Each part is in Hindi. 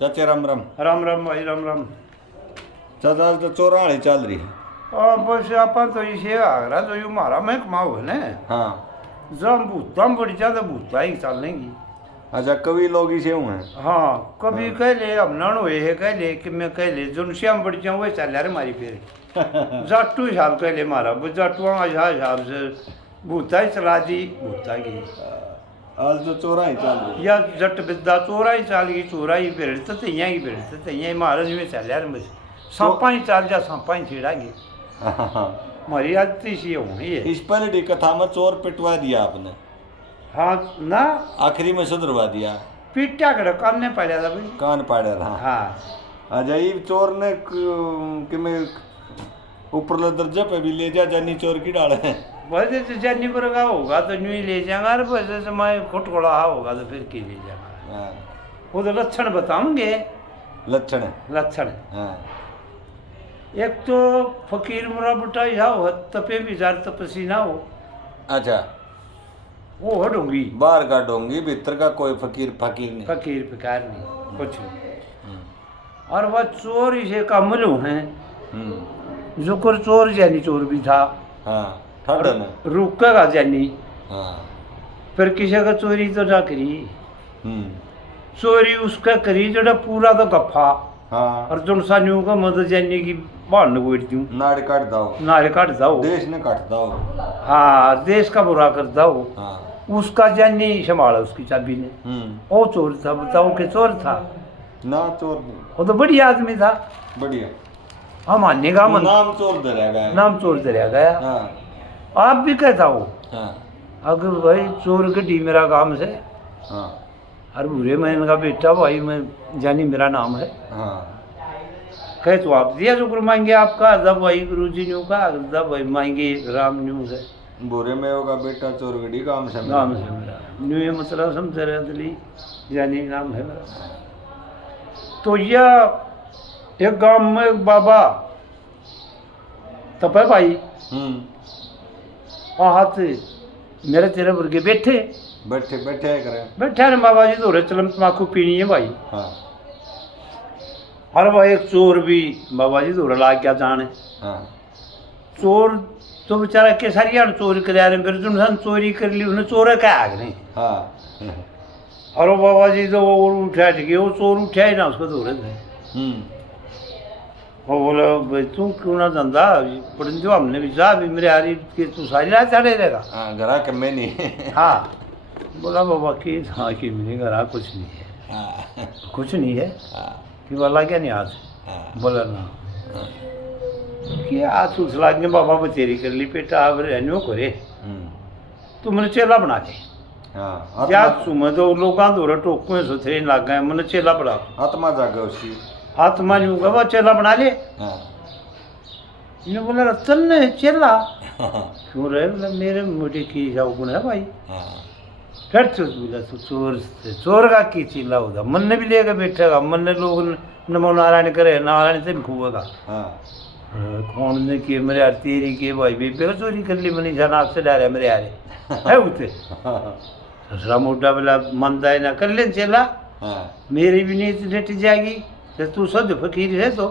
चाचे राम राम। राम राम भाई राम राम। चाचा आज तो चौराड़ी चल रही है। और बस अपन तो इसे आगरा तो यू मारा मैं कमाओ है ना। हाँ जब भूतम बड़ी ज्यादा भूता ही चलेंगी। अच्छा कवि लोग इसे हुए हैं। हाँ कभी कह ले अब नण हुए है कह ले कि मैं कह ले जो श्याम बड़ी जाऊँ वही चल रहा मारी फिर जाटू हिसाब कह ले मारा वो जाटुआ हिसाब से भूता ही चला दी भूता की। आज तो चौराही चल रही या जट बिद्दा चोरा ही चाल गई चोरा ही भिड़ तो तैयां ही भिड़ तो तैयां ही महाराज में चल यार मुझे सांपा ही चाल जा सांपा ही छेड़ांगे है। हमारी आदती सी होनी है। इस पहले कथा में चोर पिटवा दिया आपने, हाँ ना आखिरी में सुधरवा दिया। पीटा कर करने पड़ा था भाई। कान पाड़े रहा। हाँ अजय चोर ने कि मैं ऊपर दर्जे पे भी ले जा जानी चोर की डाल है। वैसे तो जन्नी पर का होगा तो यूं ही ले जाएगा और वैसे से मैं खुटखुड़ा होगा तो फिर की ले जाएगा। हाँ, वो तो लक्षण बताऊंगे। लक्षण है। लक्षण हाँ एक तो फकीर मुरा बुटा जाओ तपे भी जार तपसी ना हो अच्छा वो हटूंगी। बाहर का डोंगी भीतर का कोई फकीर फकीर नहीं। फकीर फिकार नहीं कुछ नहीं। और वह चोर इसे कमलू हैं जुकर चोर जैनी चोर भी था। हाँ ठंडा ना। रुकेगा जैनी हाँ फिर किसी का चोरी तो ना करी। चोरी उसका करी जो पूरा तो गफ्फा हाँ और जो सानियों का मदद जैनी की बाढ़ गोट दूँ नाड़ काट दो, नारे काट दाओ देश ने काट दो। हाँ देश का बुरा कर दाओ। हाँ उसका जैनी संभाला उसकी चाबी ने। वो चोर था बताओ के चोर था ना चोर नहीं। वो तो बढ़िया आदमी था। बढ़िया हम मानने का मन नाम चोर दरिया गया। नाम चोर दरिया गया। हाँ आप भी कहता हो हाँ अगर भाई चोर के डी मेरा काम से हाँ और बुरे मैन का बेटा भाई मैं जानी मेरा नाम है हाँ कहे तो आप दिया शुक्र मांगे आपका जब भाई गुरु जी न्यू का जब भाई मांगे राम न्यू से बुरे में होगा बेटा चोर गड़ी काम से नाम से मेरा न्यू ये मतलब समझ रहे अदली जानी नाम है मेरा। तो यह एक गांव में एक बाबा तपे भाई हाथ मेरे तेरे वर्गे बैठे बैठे बैठे करें। बैठे ने बाबा जी तो चलम तमाकू पीनी है भाई। हाँ और वह एक चोर भी बाबा जी दौड़ लाग गया जाने। हाँ चोर तो बेचारा केसरिया चोरी कर रहे फिर तुम चोरी कर ली उन्हें चोर क्या आग नहीं। हाँ और वो बाबा जी तो वो उठा गए वो चोर उठा ही ना उसको दौड़े थे। वो बोला भाई तू क्यों ना धंधा पढ़ जो हमने भी जा भी मेरे हारी के तू सारी रात चढ़े रहेगा। हाँ घरा के में नहीं। हाँ बोला बाबा की हाँ कि मेरे घर कुछ नहीं है। हाँ कुछ नहीं है हाँ कि बोला क्या नहीं आज हाँ बोला ना कि आज उस लाग बाबा बचेरी कर ली पेटा आप रहने करे तो मैंने चेला बना के हाँ क्या सुम तो लोग दौरा टोकू सुथरे लाग गए मैंने चेला बना आत्मा जागे उसकी। आत्मा जूंगा वो चेला बना ले। हाँ इन्हें बोला रतन ने चेला हाँ क्यों रहे बोला मेरे मोटे की जाओ गुण है भाई। हाँ फिर तो बोला तो चोर का की चीला होगा मन ने भी लेकर बैठेगा मन ने लोग नमो नारायण करे नारायण से भी खूबेगा। हाँ कौन ने किए मेरे यार तेरी के भाई बेबे को चोरी कर ली मनी जाना आपसे डारे मेरे यारे है उठे दूसरा मोटा बोला मंदा ना कर ले चेला हाँ मेरी भी नीति डट जाएगी तो तू सद फकीर है तो।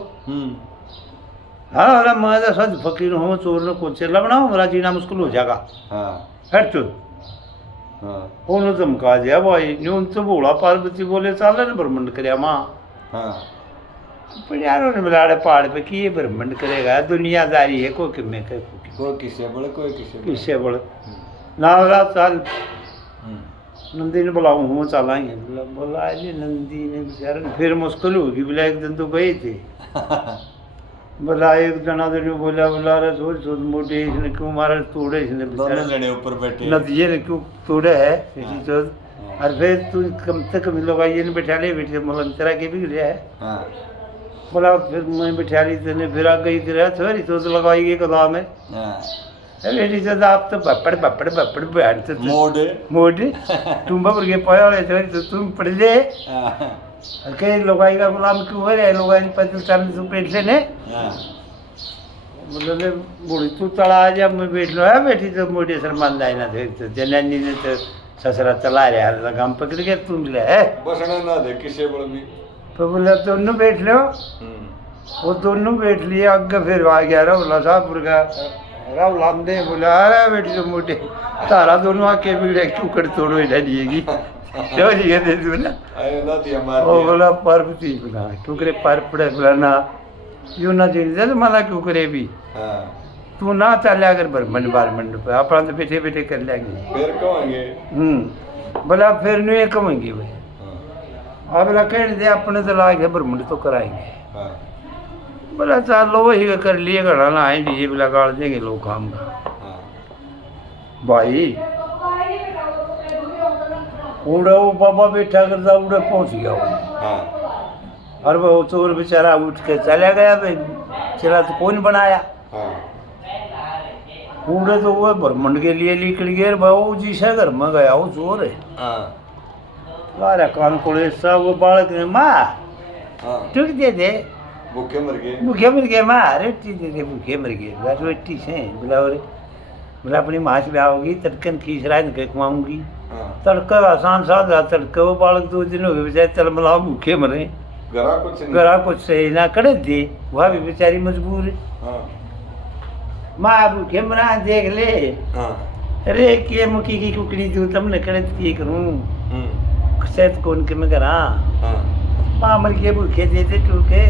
हाँ अरे मैं तो सद फकीर हूँ चोर ने कौन चेला बनाओ मेरा जीना मुश्किल हो जाएगा। हाँ हट चो हाँ उन्होंने धमका दिया भाई न्यून तो बोला पार्वती बोले चाल ने ब्रह्मंड करे माँ हाँ यारों ने मिलाड़े पहाड़ पे कि ये ब्रह्मंड करेगा दुनियादारी है कोई किमें कोई किसे बड़े कोई किससे बड़े ना बोला चाल नंदी ने बुलाऊँ हूँ चलाएंगे बोला अरे नंदी ने बेचारा फिर मुश्किल होगी बोला एक दिन तो गए थे बोला एक जना तो बोला बोला अरे सोच सोच मोटे इसने क्यों मारा तोड़े इसने दोनों जने ऊपर बैठे नदिये ने क्यों तोड़े है इसी तो और फिर तू कम से कम लोग आइए ने बैठा ले बैठे मतलब तेरा के भी गया है। हाँ बोला फिर मैं बैठा ली तेने फिर आ गई तेरा थोड़ी तो लगाई गई कदा में हाँ बेटी से आप तो बप्पड़ बप्पड़ बप्पड़ बैठ तो मोड मोड तुम बपर के पाया वाले थे तो तुम पढ़ ले कई लोगाई का गुलाम क्यों हो रहे लोगाई ने 45 रुपये लेने मतलब बूढ़ी तू तड़ा आ जा मैं बैठ लो है बेटी तो मोटे शर्मान जाए ना थे तो जनानी ने तो ससरा चला रहा है लगाम पकड़ के तुम ले है बसना ना दे किसे बड़ भी तो बोला दोनों बैठ लो। वो दोनों बैठ लिए। आगे फिर आ गया रौला साहब का रौला आंदे बोला अरे बेटी तो मोटे तारा दोनों आके बिगड़े टुकड़ तोड़ो इधर लिएगी क्यों जी कहते तू ना वो बोला पर्व थी बोला टुकड़े पर पड़े बोला ना यूं ना जी माला टुकड़े भी तू ना चलिया कर ब्रह्मंड बारमंड पे अपना तो बैठे बैठे कर लेंगे फिर कहेंगे बोला फिर नहीं कमेंगे भाई अब बोला कह दे अपने तो ला गए ब्रह्मंड तो कराएंगे बोला चलो वही कर लिए घड़ा ना आए डीजे बोला गाड़ देंगे लोग काम का भाई उड़ा वो बाबा बैठा करता उड़ा पहुंच गया वो और वो चोर बेचारा उठ के चला गया भाई चला तो कौन बनाया उड़े तो वो ब्रह्मंड के लिए निकल गया भाई जी से घर में गया वो चोर है अरे कान कोड़े सब वो बालक ने माँ टूट दे दे भूखे मर गए माँ रोटी दे दे भूखे मर गए रोटी से बोला बोला अपनी माँ से होगी तड़कन खींच रहा है कमाऊंगी तड़का आसान साधा तड़का वो बालक 2 दिन हो गए बेचारे चल मला भूखे मरे गरा कुछ सही ना करे दे वह भी बेचारी मजबूर है माँ भूखे मरा देख ले अरे के मुखी की कुकड़ी तू तुमने करे की करूँ सेहत कौन के मैं करा माँ मर के भूखे दे दे टूके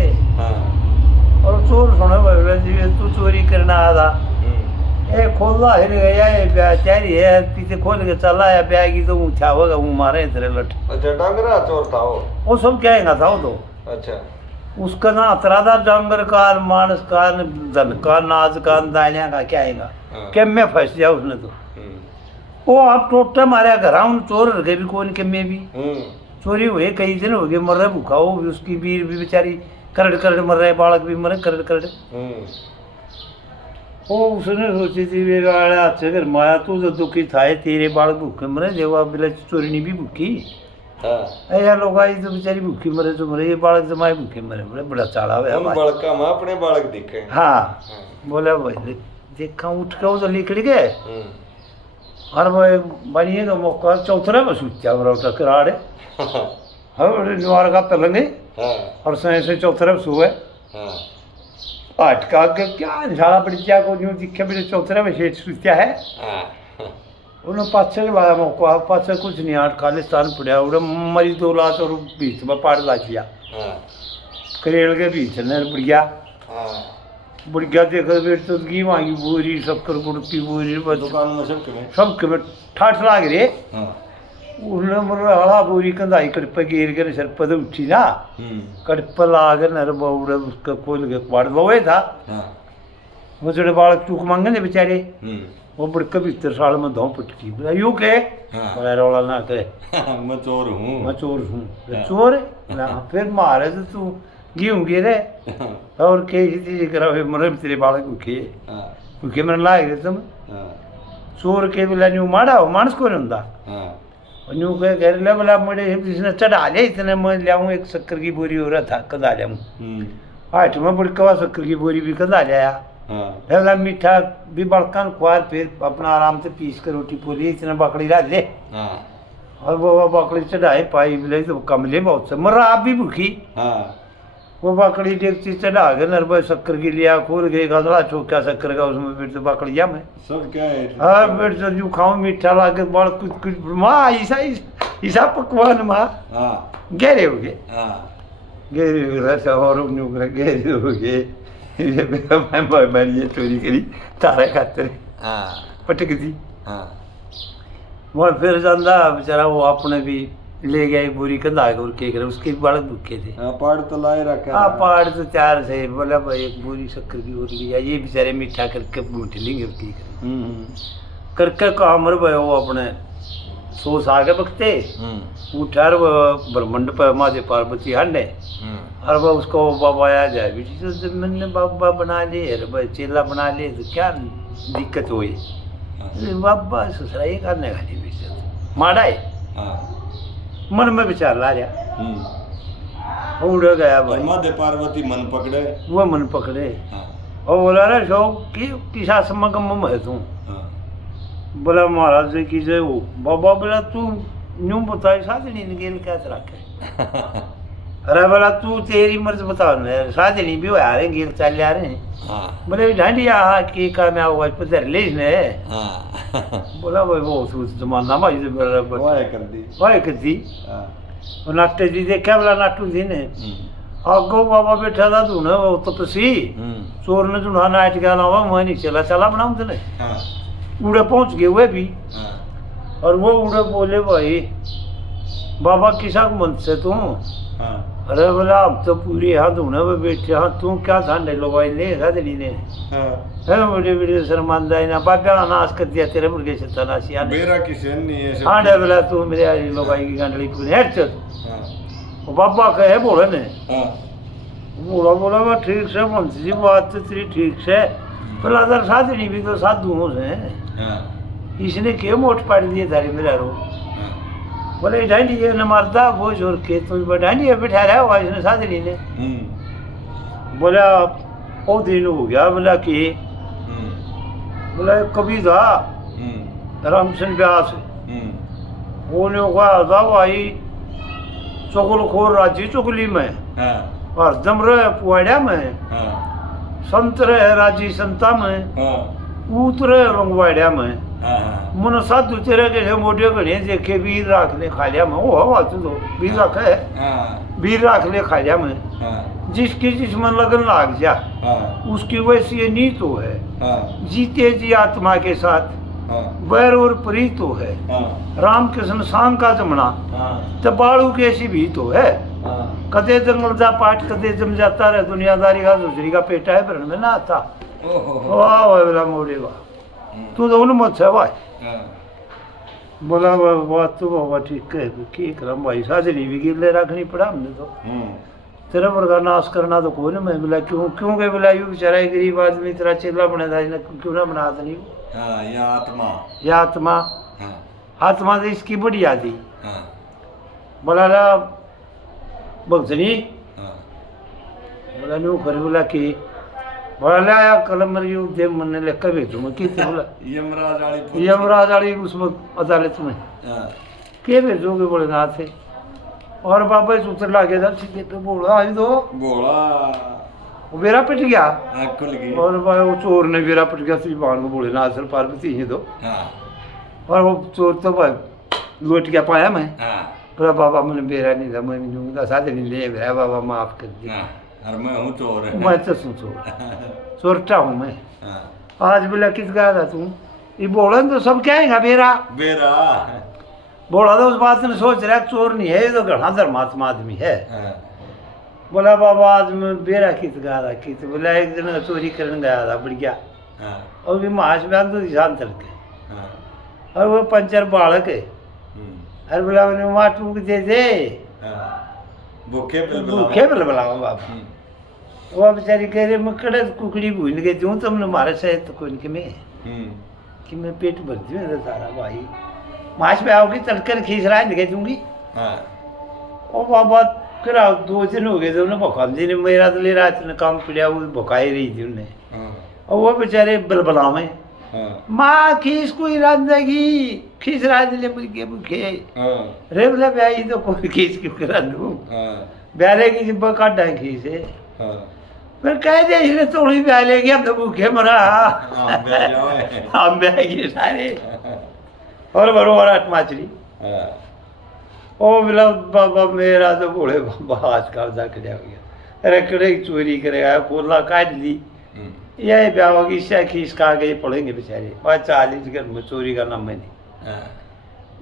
और चोर सुना जी तू चोरी करना आधा ए खोला हिल गया ये बेचारी है पीछे खोल के चला है बैगी तो ऊँचा होगा वो मारे तेरे लट अच्छा डांगरा चोर था वो सब कहेगा था वो तो अच्छा उसका ना अतरादा डांगर काल मानस काल धन का नाज का दालिया का क्या आएगा क्या मैं फंस गया उसने तो वो आप टोटा मारा घर चोर रखे भी कौन के में भी चोरी हुए कई दिन हो गए मर रहे भूखा हो उसकी बीर भी बेचारी करड़ करड़ मर रहे बालक भी मरे करड़ करड़ वो उसने सोची थी वे अच्छे घर माया तू तो दुखी था तेरे बालक भूखे मरे देवा बिला चोरी भी भूखी ऐसा लोग आई तो बेचारी भूखी मरे तो मरे ये बालक जमाए भूखे मरे बोले बड़ा चाड़ा हुआ बालका मैं अपने बालक देखे हाँ बोला भाई देखा उठ के वो तो निकल गए और वो बनिए तो मौका चौथरा में सूचा बरा कराड़े हम निवार का तलंगे और से चौथरा में सुए अटका के क्या निशाना पड़ गया को न्यू दिखे मेरे चौथरा में शेठ सूचा है उन्होंने पाछे के बाद मौका पाछे कुछ नहीं आठ खालिस्तान पड़ा उड़े मरी 2 लाख और बीच में पाड़ ला किया करेल के बीच ने बढ़िया देखो फिर तो घी मांगी बोरी शक्कर गुड़की बोरी दुकान में सब के ठाठ लाग रहे उसने मतलब हला बोरी कंधाई कड़पे गिर के सर पर उठी ना कड़प लाग नर बउड़े उसका खोल के बाड़ लोए था वो जोड़े बालक चूक मांगे ने बेचारे वो बड़का भीतर साल में धो पटकी बोला यू के बोला रौला ना करे मैं चोर हूँ चोर फिर मारे तो तू गेहूँ गिरे और कैसी चीज करा मरे तेरे बालक भूखे मरने लाग रहे तुम चोर के बोला न्यू माड़ा हो मानस को नहीं न्यू कह घर ले बोला मुझे इसने चढ़ा लिया इतने मैं लियाऊँ एक शक्कर की बोरी हो रहा था कंधा लियाऊँ आठ में बड़कवा शक्कर की बोरी भी कंधा लिया पहला मीठा भी बड़कन खुआर फिर अपना आराम से पीस कर रोटी पोली इतने बकड़ी डाल ले और वो बकड़ी चढ़ाए पाई बोले तो कमले बहुत से मर आप भी भूखी वो बकड़ी डेगची चढ़ा के नरबा शक्कर की लिया खोल गए गदला चौका शक्कर का उसमें फिर तो बकड़िया में सब क्या है हाँ फिर तो जो खाऊं मीठा ला के बड़ कुछ माँ ऐसा पकवान माँ गहरे हो गए गहरे हो गए और गहरे हो गए मैंने ये चोरी करी तारे खाते पटक दी वो फिर जाता बेचारा वो अपने भी ले गया एक बोरी कंधा और के करे उसके बालक भूखे थे पहाड़ तो लाए रखा हाँ पहाड़ तो 4 से बोला भाई एक बोरी शक्कर की बोरी लिया ये बेचारे मीठा करके बूट लेंगे और के करे करके कामर भाई वो अपने सोच आगे बकते उठार वो ब्रह्मंड पर माते पार्वती हंडे और वह उसको बाबा आ जाए बेटी तो जमीन ने बाबा बना ले अरे भाई चेला बना ले तो क्या दिक्कत हुई बाबा ससुरा ये करने का नहीं बेच माड़ा है मन में विचार ला रहा उड़ गया भाई माते पार्वती मन पकड़े वो मन पकड़े और बोला रे शौक की किसा समागम में है तू बोला महाराज से की जय हो बाबा बोला तू न्यू बताई साधनी गेल क्या रखे अरे बोला तू तेरी मर्ज बता ना शादी नहीं भी हो आ रहे गिर चल आ रहे हैं हाँ बोले ढांडिया की का मैं हुआ पधर ले इसने हाँ बोला भाई वो उस जमाना में इधर बराबर वाह कर दी वाह कर दी हाँ और नाट्य जी देखा बोला नाटू थी ने आगो बाबा बैठा था तू ना वो तपसी चोर ने तू नाट गाना हुआ मैं नहीं चला चला बनाऊं तेने हाँ उड़े पहुंच गए हुए भी हाँ और वो उड़े बोले भाई बाबा किसा को मन से तू हाँ अरे बोला अब तो पूरी हाथ होने में बैठे हाँ तू क्या ठांडे लो भाई ने सादड़ी ने हाँ है बड़े बड़े शर्मांदा ना बाबा नाश कर दिया तेरे मुर्गे से तनाशिया ने मेरा किसी नहीं है हाँ डे बोला तू मेरे आई लो भाई की गांडली पूरी हेड चल हाँ वो बाबा कहे बोले ने हाँ बोला बोला मैं ठीक से मन जी बात तो तेरी ठीक से बोला अगर सादड़ी भी तो साधुओं से हाँ इसने क्यों मोट पाड़ दिए थारी मेरा रो हाँ बोले ढांडी ये न मारता वो जोर के तो ढांडी बिठा रहा हुआ इसने सादड़ी ने बोला वो दिन हो गया बोला कि बोला कभी था रामचंद्र व्यास वो ने कहा था भाई चुगल खोर राजी चुगली में हाँ और दम रहे पुआड़ा में हाँ संत रहे राजी संता में हाँ उतरे रंगवाड़ा में हाँ मन साधु तेरे के मोटे घड़े देखे वीर राख ले खा लिया में वो हवा तो वीर राख है हाँ वीर राख ले खा लिया में हाँ जिसकी जिसमें लगन लाग जा हाँ उसकी वैसी ये नीत हो है हाँ जीते जी आत्मा के साथ हाँ वैर और प्रीत हो है हाँ राम कृष्ण शाम का जमना हाँ तो बाड़ू की ऐसी भी तो है हाँ कदे जंगल जा पाठ कदे जम जाता रहे दुनियादारी का दूसरी का पेटा है भरण में ना आता ओहो वाह वाह बोला मोड़े वाह तू तो उन मत है भाई हाँ बोला बात तो बाबा ठीक है की करम भाई साजरी भी गिरले रखनी पड़ा हमने तो तेरा पर का नाश करना तो कोई नहीं मैं बोला क्यों क्यों के बोला यू बेचारा गरीब आदमी तेरा चेला बना था क्यों ना बनाता नहीं हाँ ये आत्मा ये आत्मा हाँ आत्मा तो इसकी बड़ी आदि हाँ बोला ला भक्तनी हाँ बोला न्यू कर बोला कि बोला ला कलम यू दे मन लेकर भेजू मैं कितने बोला यमराज वाली पुट्ठी। यमराज वाली उसमें अदालत में हाँ के भेजोगे बोले नाथ है और बाबा इस उतर ला गया ठीक है तो बोला आज तो बोला वो बेरा पिट गया आँख खुल गई और भाई वो चोर ने बेरा पिट गया श्री भगवान को बोले नाथ पार्वती ही दो हाँ और वो चोर तो भाई लौट गया पाया मैं हाँ पर बाबा मैंने बेरा नहीं था मैं नहीं साथ नहीं ले गया बाबा माफ कर दी हाँ और मैं हूँ चोर मैं तो सुन चोर चोरटा हूँ मैं हाँ आज बोला किस गया था तू ये बोला तो सब क्या है बेरा बेरा बोला तो उस बात ने सोच रहा चोर नहीं है ये तो घना धर्मात्मा आदमी है हाँ बोला बाबा आज मैं बेरा कित गया था कित बोला एक दिन चोरी करने गया था बढ़िया हाँ और भी महाश बयान तो निशान तलके हाँ और वो पंचर बालक है अरे बोला मैंने वहाँ टूक दे दे हाँ भूखे भूखे बल बुलाओ बाबा वो बेचारी कह रहे मैं कड़े कुकड़ी भूल गई दूँ तुमने मारे शायद तो कोई कि मैं पेट भर दूँ मेरा सारा भाई माश में आओगी तलकर खींच रहा है दिखाई दूंगी हाँ और बाबा करा 2 दिन हो गए थे उन्हें भुखान जी ने मेरा तो ले रहा था काम पड़ा वो भुखाई रही थी उन्हें और वो बेचारे बलबलावे माँ खींच कोई रांधेगी खींच रहा दिले मुर्गे भूखे रे बोले ब्याई तो कोई खींच क्यों करा दूँ ब्याले की जिब्बा काटा है खींचे फिर कह दे इसने थोड़ी ब्याह लेगी हम तो भूखे मरा हम ब्याह गए सारे और बरोबर आठ माचरी ओ बोला बाबा मेरा तो बूढ़े बाबा हाथ कर्जा खड़ा हो गया रकड़े चोरी करेगा कोला काट ली यही ब्याह होगी इससे खींच खा गए पड़ेंगे बेचारे और 40 घर में चोरी का नाम मैंने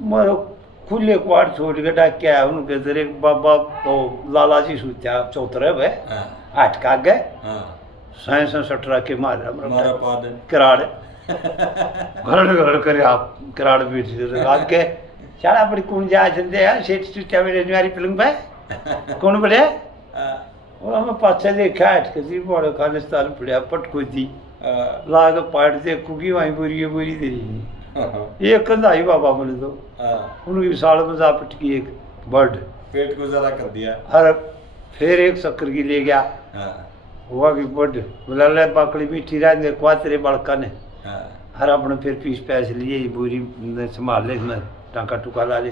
मैं खुले क्वार्ट छोड़ के डाक के आया उनके जरे बाबा तो लाला जी सूचा चौतरे वे हाट का गए साइंस सटरा के मारे किराड़ घर करे आप किराड़ बीच रात के शाला बड़ी कौन जा चलते यार सेठ सूचा मेरे न्यारी फिल्म पे कौन बड़े और हमें पाछे देखा हट के सी बड़े खालिस्तान पड़िया पटको थी लाग पाट दे कुकी वहीं बोरी दे रही एक कंधाई बाबा बोले तो उनकी साल में जा पटकी एक बर्ड पेट गुजारा कर दिया और फिर एक शक्कर की ले गया हुआ कि बर्ड बोला ले बाकड़ी मीठी रह मेरे को तेरे बड़का ने हर अपने फिर पीस पैसे लिए बोरी संभाल ले इसमें टाँका टुका ला ले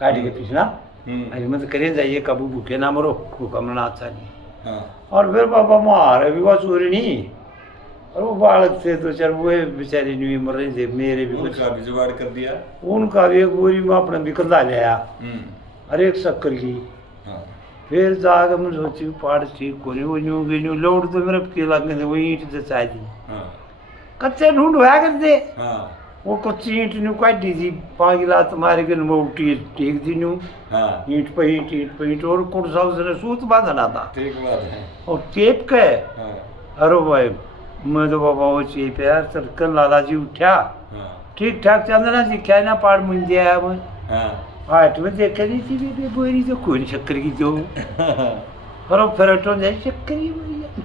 काट के पीसना अरे मत करें जाइए कबू भूखे ना मरो भूखा मरना अच्छा नहीं। हाँ और फिर बाबा मार भी वो चोरी नहीं और वो बालक थे तो चल वो बेचारे नहीं मर रहे थे मेरे भी कुछ उनका भी जुगाड़ कर दिया। उनका भी एक बोरी में अपना भी कंधा लिया और एक शक्कर की। हाँ फिर जाकर मैं सोची पाड़ ठीक को नहीं वो न्यू की न्यू लोड तो मेरे के लगे थे वो ईंट से चाह दी हाँ कच्चे ढूंढ हुआ करते हाँ वो कच्ची ईंट न्यू काट दी थी 5 गिलास तुम्हारे के वो ठीक दी न्यू हाँ ईंट पे ईंट और कुछ सा उसने सूत बांधना था ठीक बात है। और टेप के हाँ अरे भाई मैं तो बाबा वो चेप यार सरकन लाला जी उठा हाँ ठीक ठाक चंदना जी क्या ना पाड़ मुझ दिया मैं हाँ हाट में देखा नहीं थी बेबे बोरी तो कोई नहीं शक्कर की जो और फिर तो जाए शक्कर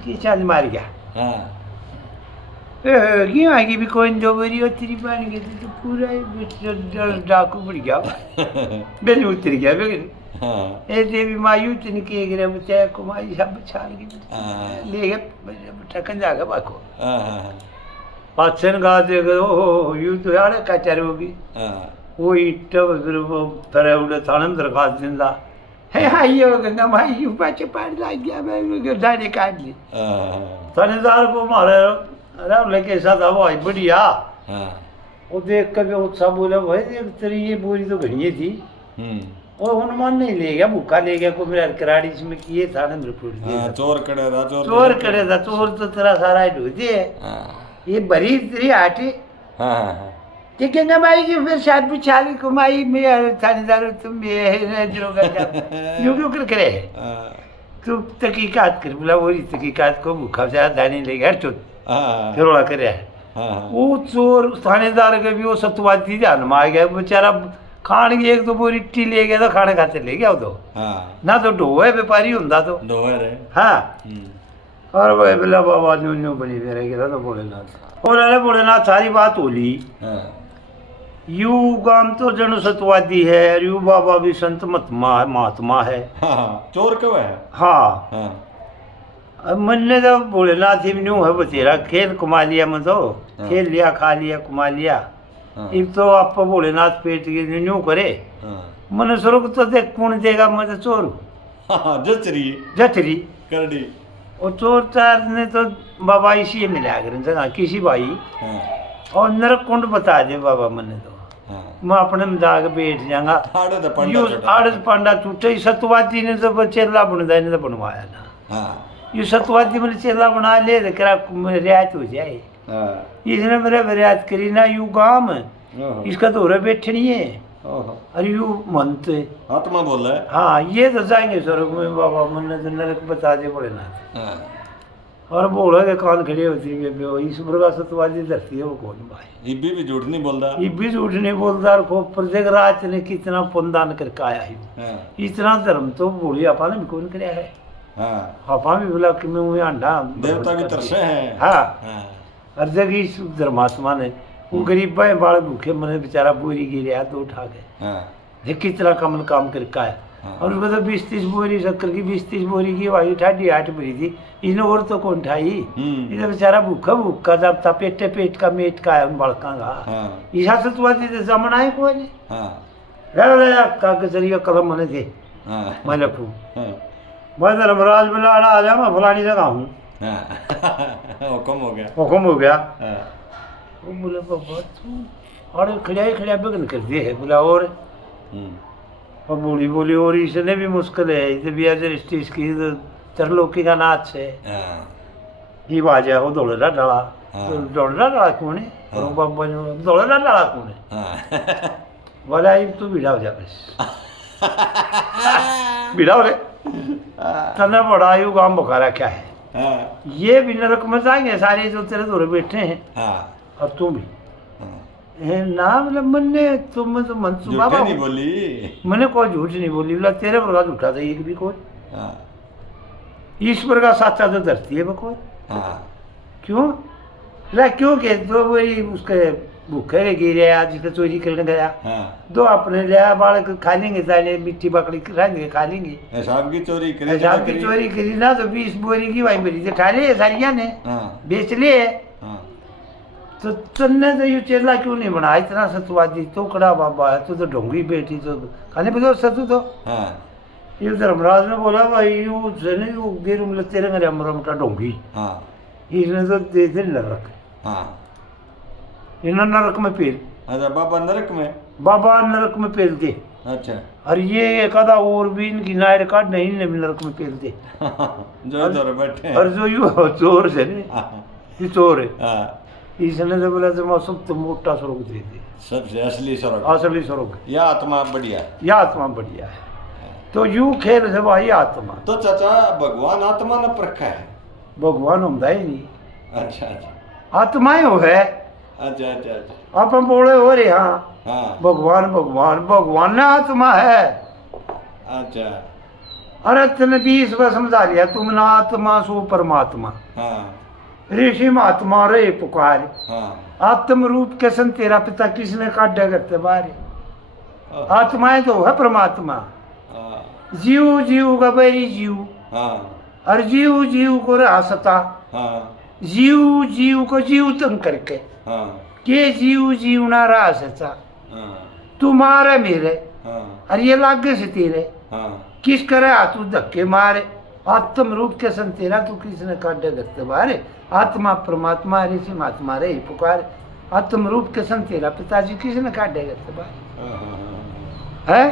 की चांद मार गया हाँ क्यों आगे भी कोई दो बोरी और तेरी बन गई तो पूरा डाकू बढ़ गया बेल उतर गया बेगन हाँ ए देवी मायू तिनके गिरे बच्चा कुमारी सब छाल की हाँ ले गए ठकन जागा बाको हाँ पाछन गा दे ओ यू तो यार काचार होगी हाँ वो ईट फिर वो तरह उड़े थाने दरखास्त दिंदा है आइयो गंगा माई यू पाछे पाड़ लग गया मैं दाढ़ी काट ली थानेदार को मारे राम लेके साथ अब आई बढ़िया हाँ वो देख कर उत्साह बोला भाई देख तेरी ये बोरी तो घड़िए थी वो हनुमान नहीं ले गया भूखा ले गया को मेरा कराड़ी इसमें किए थाने में रिपोर्ट दिया चोर कड़े था चोर करे था चोर तो तेरा सारा ढूंढ दिए ये भरी तेरी आटी हाँ ये गंगा माई की फिर शायद भी छाली कुमाई में थानेदार तुम ये यूं क्यों कर करे तू तकीकात कर बोला वो तकीकात को भूखा जा दाने ले गया तो फिरोड़ा करे वो चोर थानेदार के भी वो सतवादी ध्यान में आ गया बेचारा खान की एक तो बोरी टी ले गया तो खाने खाते ले गया वो तो ना तो ढोए व्यापारी होता तो हाँ और वो बोला बाबा न्यू न्यू बनी मेरे गया तो भोलेनाथ और अरे भोलेनाथ सारी बात होली यू गांव तो जन सतवादी है यू बाबा भी संत महात्मा है चोर क्यों है हाँ अब मैंने तो भोलेनाथ ही न्यू है बतेरा खेल कमा लिया मैं तो खेल लिया खा लिया कमा लिया एक तो आप भोलेनाथ पेट के न्यू करे मैंने स्वर्ग तो देख कौन देगा मैं तो चोर हूँ जचरी करडी और चोर चार ने तो बाबा इसी मिला कर किसी भाई और नरक कुंड बता दे बाबा मैंने तो मैं अपने में जाकर बैठ जाऊंगा आड़े पांडा टूटे सतवादी ने तो चेला बनता ने तो बनवाया ना ये सतवादी मैंने चेला बना ले तो करा रियायत हो जाए इसने मेरे रियायत करी ना यू काम इसका तो हो बैठे नहीं है अरे यू मंत आत्मा बोल रहा है हाँ ये तो जाएंगे स्वर्ग में बाबा मैंने तो नरक बता दे बोले ना और बोला के कान खड़े होती है ईश्वर का सतवादी धरती है वो कौन भाई इब्बी भी झूठ नहीं बोलता इब्बी झूठ नहीं बोलता और खूब प्रत्येक रात ने कितना पुण्यदान करके आया है इतना धर्म तो बोली आपा ने भी कौन कराया है आपा भी बोला कि मैं मुझे अंडा देवता भी तरसे हैं हाँ हर जगह इस धर्मात्मा ने वो गरीब भाई बाल भूखे मैंने बेचारा बोरी गिर तो उठा के देख कितना कमल काम करके आया और उसको तो 20-30 बोरी शक्कर की 20-30 बोरी की भाई 8 भरी थी इन्हें और तो कौन ठाई इधर बेचारा भूखा जब था पेट का मेट का है उन बड़का का ईसा सतवादी थे जमन आए को कागज जरिए कलम मने थे मैं लिखूँ मैं धर्मराज में लाड़ा आ जा मैं फलानी जगह हूँ हुक्म हो गया वो बोले बाबा तू और खड़िया बगन कर दिए है बोला और बोली और इसने भी मुश्किल है इसे भी अजर स्टेज की तरलोकी का नाच है ये बाजा वो दौड़ेला डाला कौन है और बाबा दौड़ेला डाला कौन है बोला ये तू बिड़ा हो जा बस बिड़ा हो रे तने बड़ा यू गांव बुखारा क्या है ये भी नरक में जाएंगे सारे जो तेरे दौरे बैठे हैं और तू भी ना मतलब मैंने तुम तो मन बाबा नहीं बोली मैंने कोई झूठ नहीं बोली बोला तेरे पर झूठा था एक भी कोई ईश्वर का साचा तो धरती है कोई क्यों ला क्यों के दो बोरी उसके भूखे गिरे आज जिसका चोरी करने गया दो अपने लिया बालक खा लेंगे साले मिट्टी बकड़ी खाएंगे खा लेंगे हिसाब की चोरी करी ना तो 20 बोरी की भाई मेरी खा लिए सारिया ने बेच लिए तो तन्ने तो ये चेला क्यों नहीं बना इतना सतुवादी तो कड़ा बाबा है तू तो ढोंगी बेटी तो खाने पता सतु तो हाँ ये धर्मराज ने बोला भाई यू जने यू गेरू मिले तेरे मेरे अमरमटा ढोंगी हाँ इसने तो दे दे नरक हाँ। इन्हें नरक में पेल अच्छा बाबा नरक में। बाबा नरक में पेल दे अच्छा और ये एक आधा और भी इनकी नायर काट नहीं ने नरक में पेल दे जो इधर बैठे हैं। और जो यू चोर से ने हाँ ये चोर है हाँ। इसने तो बोला तो मौसम तो मोटा स्वर्ग दे दे सबसे असली स्वर्ग। असली स्वर्ग यह आत्मा बढ़िया। यह आत्मा बढ़िया है तो यू खेल है भाई आत्मा तो चाचा भगवान आत्मा न परखा है। भगवान होता ही नहीं अच्छा अच्छा आत्मा ही हो है अच्छा अच्छा अच्छा। आप हम बोले हो रे हाँ हाँ भगवान भगवान भगवान ने आत्मा है। अच्छा अरे तने 20 बार समझा लिया तुम ना आत्मा सो परमात्मा हाँ ऋषि महात्मा रे पुकार हाँ आत्म रूप के सन तेरा पिता किसने काटा करते बारे आत्माएं तो है परमात्मा हाँ जीव जीव का बैरी जीव हाँ और जीव जीव को रासता हाँ जीव जीव को जीव तंग करके हाँ के जीव जीव ना रासता हाँ तुम्हारे मेरे हाँ और ये लागे से तेरे हाँ किस करे तू धक्के मारे आत्म रूप के सन तेरा तू किसने काटे करते बारे आत्मा परमात्मा ऋषि महात्मा रे पुकार आत्म रूप के सन तेरा पिताजी किसने काटे करते बारे है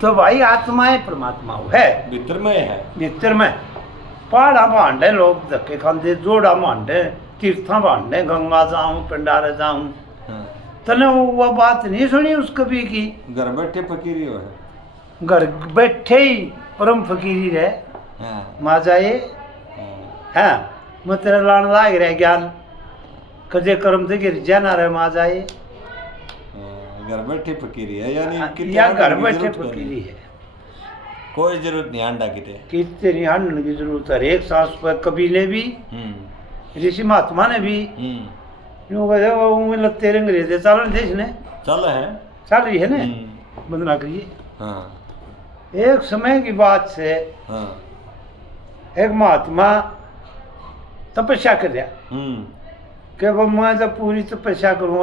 तो भाई आत्माएं परमात्मा है भीतर में है। भीतर में पहाड़ा भांडे लोग धक्के खाते जोड़ा भांडे तीर्था भांडे गंगा जाऊं पिंडारे जाऊं हाँ। तने वो बात नहीं सुनी उस कभी की घर बैठे फकीरी हो है। घर बैठे ही परम फकीरी रहे हाँ माँ जाए हाँ हाँ मैं तेरा लान लाग रहे ज्ञान कदे कर्म से गिर जाना रहे माँ जाए घर बैठे फकीरी है यानी कितने या अंडे घर की बैठे जरूरत नहीं। फकीरी है कोई जरूरत नहीं अंडा किते। कितनी हंड की जरूरत है एक सांस पर कबीले भी ऋषि महात्मा ने भी यूँ कहते वो लत्ते रंग रहे थे चालन थे इसने चल है। चल रही है ना बंद ना करिए हाँ एक समय की बात से हाँ एक महात्मा तपस्या कर रहा कि वो मैं जब पूरी तपस्या करूँ